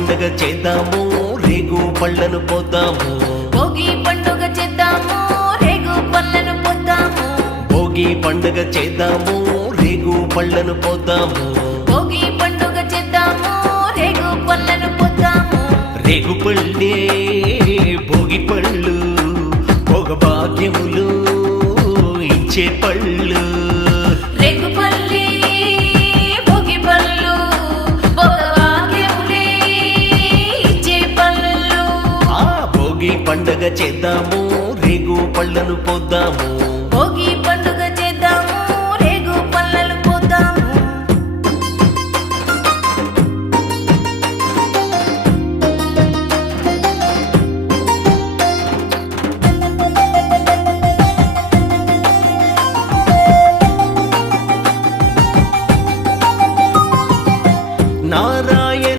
పండుగ చేద్దాము రేగు పళ్ళను పోద్దాము భోగి పండుగ చేద్దాము రేగు పళ్ళను పోద్దాము భోగి పండుగ చేద్దాము రేగు పళ్ళను పోద్దాము భోగి పండుగ చేద్దాము రేగు పళ్ళను పోద్దాము రేగు పళ్ళే భోగి పళ్ళు భోగ భాగ్యములు ఇచ్చే పళ్ళు రేగు పళ్ళే భోగి పళ్ళు భోగభాగ్యములే ఇచ్చే పళ్ళు ఆ భోగి పండుగ చేద్దాము రేగు పళ్ళను పోద్దాము